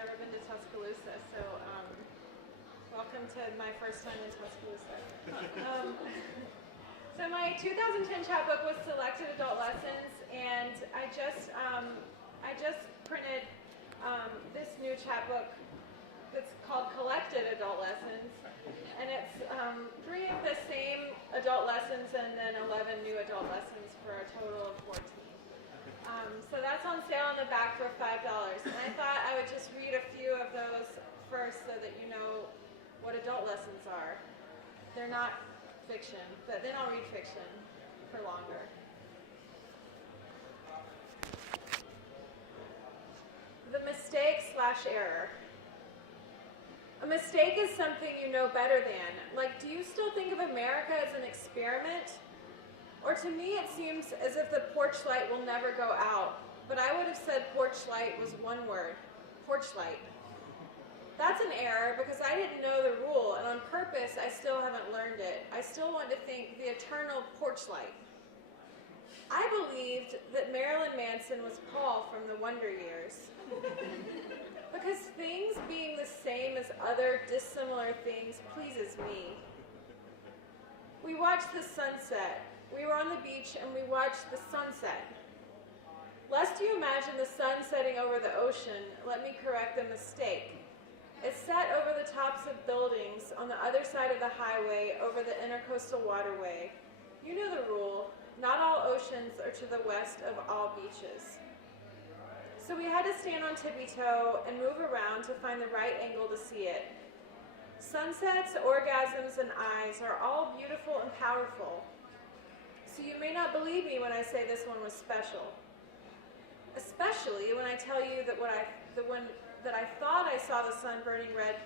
never been to Tuscaloosa, so welcome to my first time in Tuscaloosa. So my 2010 chapbook was Selected Adult Lessons, and I just printed this new chapbook that's called Collected Adult Lessons, and it's 3 of the same adult lessons and then 11 new adult lessons for a total of 14. So that's on sale in the back for $5, and I thought I would just read a few of those first so that you know what adult lessons are. They're not fiction, but then I'll read fiction for longer. The mistake/error. A mistake is something you know better than. Like, do you still think of America as an experiment? Or to me, it seems as if the porch light will never go out. But I would have said porch light was one word. Porch light. That's an error because I didn't know the rule, and on purpose, I still haven't learned it. I still want to think the eternal porch light. I believed that Marilyn Manson was Paul from the Wonder Years. Because things being the same as other dissimilar things pleases me. We watched the sunset. We were on the beach and we watched the sunset. Lest you imagine the sun setting over the ocean, let me correct the mistake. It set over the tops of buildings on the other side of the highway over the intercoastal waterway. You know the rule. Not all oceans are to the west of all beaches. So we had to stand on tippy-toe and move around to find the right angle to see it. Sunsets, orgasms, and eyes are all beautiful and powerful. So you may not believe me when I say this one was special. Especially when I tell you that I thought I saw the sun burning red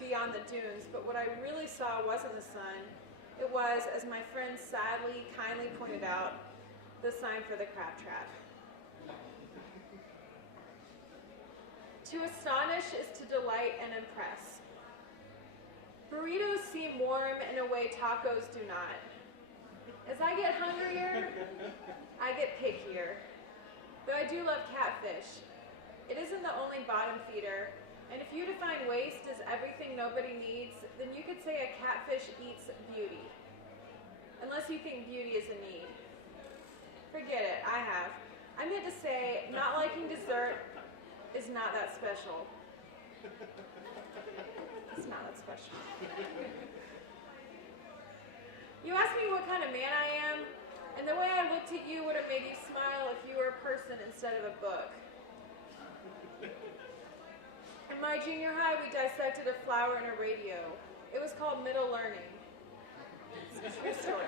beyond the dunes, but what I really saw wasn't the sun. It was, as my friend sadly, kindly pointed out, the sign for the crab trap. To astonish is to delight and impress. Burritos seem warm in a way tacos do not. As I get hungrier, I get pickier. Though I do love catfish. It isn't the only bottom feeder, and if you define waste as everything nobody needs, then you could say a catfish eats beauty. Unless you think beauty is a need. Forget it, I have. I meant to say, not liking dessert is not that special. It's not that special. You asked me what kind of man I am, and the way I looked at you would have made you smile if you were a person instead of a book. In my junior high, we dissected a flower and a radio. It was called Middle Learning. It's a true story.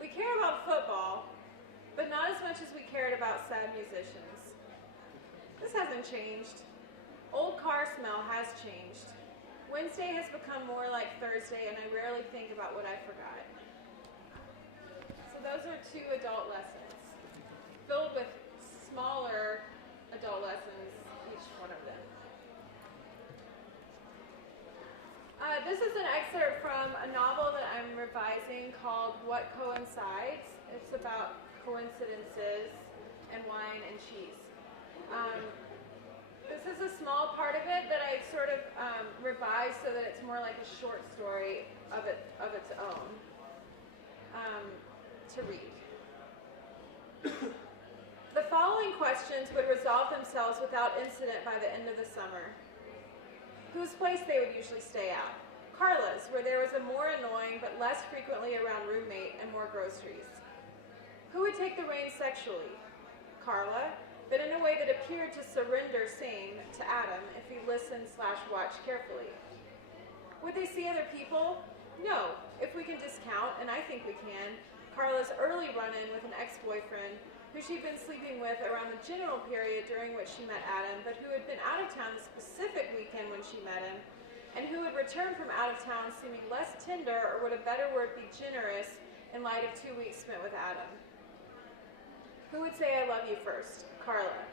We care about football, but not as much as we cared about sad musicians. This hasn't changed. Old car smell has changed. Wednesday has become more like Thursday, and I rarely think about what I forgot. So those are 2 adult lessons, filled with smaller adult lessons, each one of them. This is an excerpt from a novel that I'm revising called What Coincides. It's about coincidences and wine and cheese. This is a small part of it that I sort of revised so that it's more like a short story of its own to read. The following questions would resolve themselves without incident by the end of the summer. Whose place they would usually stay at? Carla's, where there was a more annoying but less frequently around roommate and more groceries. Who would take the reins sexually? Carla, but in a way that appeared to surrender same to Adam if he listened/watched carefully. Would they see other people? No, if we can discount, and I think we can, Carla's early run-in with an ex-boyfriend who she'd been sleeping with around the general period during which she met Adam, but who had been out of town the specific weekend when she met him, and who would return from out of town seeming less tender, or would a better word be generous, in light of 2 weeks spent with Adam. Who would say I love you first? Carla.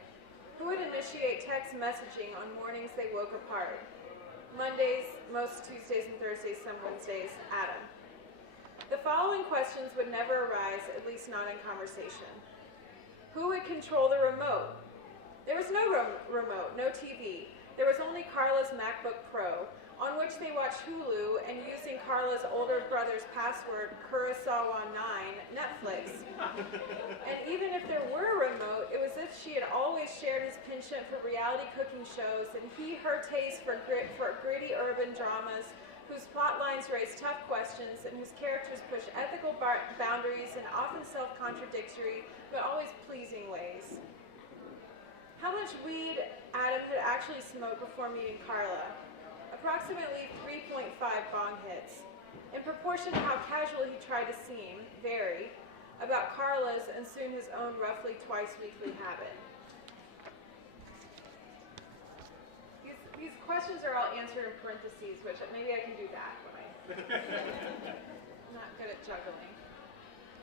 Who would initiate text messaging on mornings they woke apart? Mondays, most Tuesdays and Thursdays, some Wednesdays, Adam. The following questions would never arise, at least not in conversation. Who would control the remote? There was no remote, no TV. There was only Carla's MacBook Pro, on which they watched Hulu and, using Carla's older brother's password, Kurosawa9, Netflix. And even if there were a remote, it was as if she had always shared his penchant for reality cooking shows and he her taste for gritty urban dramas whose plot lines raise tough questions and whose characters push ethical boundaries in often self-contradictory but always pleasing ways. How much weed Adam had actually smoked before meeting Carla? Approximately 3.5 bong hits. In proportion to how casual he tried to seem, vary, about Carla's and soon his own roughly twice-weekly habit. These questions are all answered in parentheses, which maybe I can do that when I'm not good at juggling.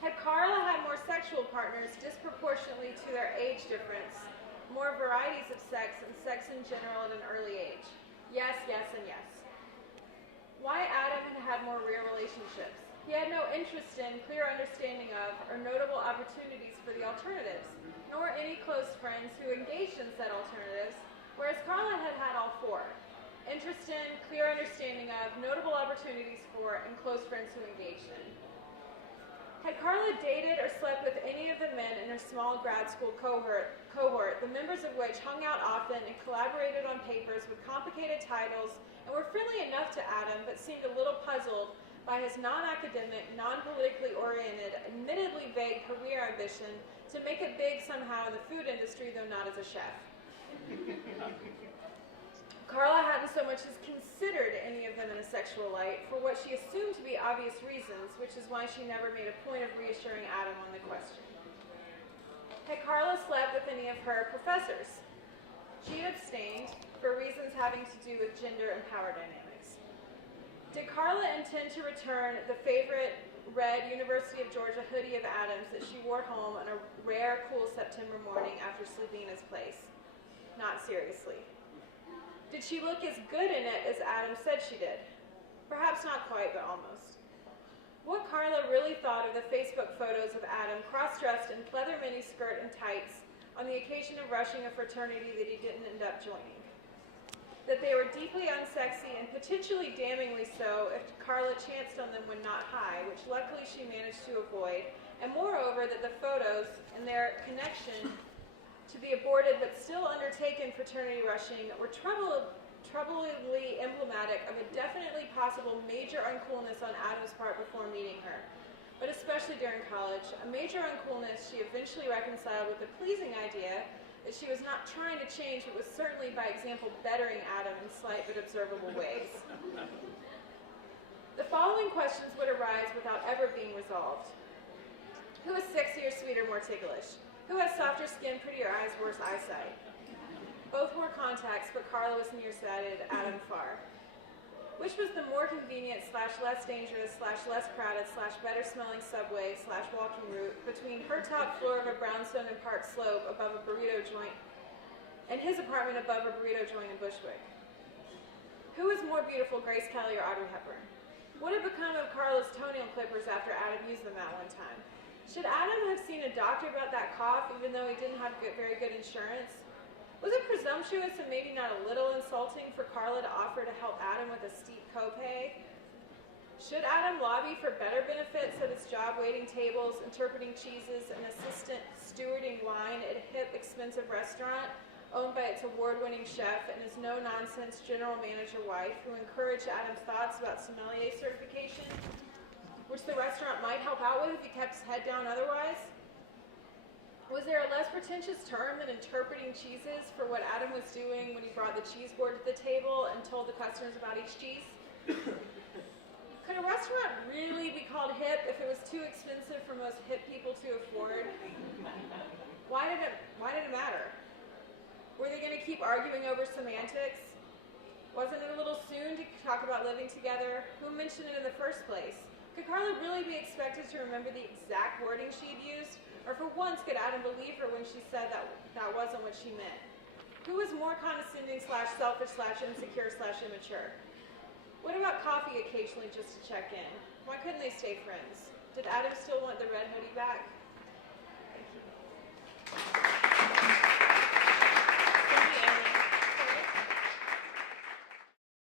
Had Carla had more sexual partners disproportionately to their age difference, more varieties of sex and sex in general at an early age? Yes, yes, and yes. Why Adam had had more real relationships? He had no interest in, clear understanding of, or notable opportunities for the alternatives, nor any close friends who engaged in said alternatives, whereas Carla had had all four. Interest in, clear understanding of, notable opportunities for, and close friends who engaged in. Had Carla dated or slept with any of the men in her small grad school cohort, the members of which hung out often and collaborated on papers with complicated titles and were friendly enough to Adam but seemed a little puzzled by his non-academic, non-politically oriented, admittedly vague career ambition to make it big somehow in the food industry, though not as a chef. Carla hadn't so much as considered any of them in a sexual light for what she assumed to be obvious reasons, which is why she never made a point of reassuring Adam on the question. Had Carla slept with any of her professors? She had abstained for reasons having to do with gender and power dynamics. Did Carla intend to return the favorite red University of Georgia hoodie of Adam's that she wore home on a rare, cool September morning after sleeping in his place? Not seriously. Did she look as good in it as Adam said she did? Perhaps not quite, but almost. What Carla really thought of the Facebook photos of Adam cross-dressed in pleather miniskirt and tights on the occasion of rushing a fraternity that he didn't end up joining. That they were deeply unsexy and potentially damningly so if Carla chanced on them when not high, which luckily she managed to avoid, and moreover that the photos and their connection to the aborted but still undertaken fraternity rushing were troublingly emblematic of a definitely possible major uncoolness on Adam's part before meeting her, but especially during college, a major uncoolness she eventually reconciled with the pleasing idea that she was not trying to change but was certainly by example bettering Adam in slight but observable ways. The following questions would arise without ever being resolved. Who is sexier, sweeter, more ticklish? Who has softer skin, prettier eyes, worse eyesight? Both wore contacts, but Carla was nearsighted, Adam far. Which was the more convenient / less dangerous / less crowded / better smelling subway / walking route between her top floor of a brownstone and park slope above a burrito joint and his apartment above a burrito joint in Bushwick? Who was more beautiful, Grace Kelly or Audrey Hepburn? What had become of Carla's toenail clippers after Adam used them at one time? Should Adam have seen a doctor about that cough even though he didn't have very good insurance? Was it presumptuous and maybe not a little insulting for Carla to offer to help Adam with a steep copay? Should Adam lobby for better benefits at his job waiting tables, interpreting cheeses, and assistant stewarding wine at a hip, expensive restaurant owned by its award-winning chef and his no-nonsense general manager wife who encouraged Adam's thoughts about sommelier certification, which the restaurant might help out with if he kept his head down otherwise? Was there a less pretentious term than interpreting cheeses for what Adam was doing when he brought the cheese board to the table and told the customers about each cheese? Could a restaurant really be called hip if it was too expensive for most hip people to afford? Why did it matter? Were they going to keep arguing over semantics? Wasn't it a little soon to talk about living together? Who mentioned it in the first place? Could Carla really be expected to remember the exact wording she'd used? Or for once, could Adam believe her when she said that wasn't what she meant? Who was more condescending / selfish / insecure / immature? What about coffee occasionally just to check in? Why couldn't they stay friends? Did Adam still want the red hoodie back?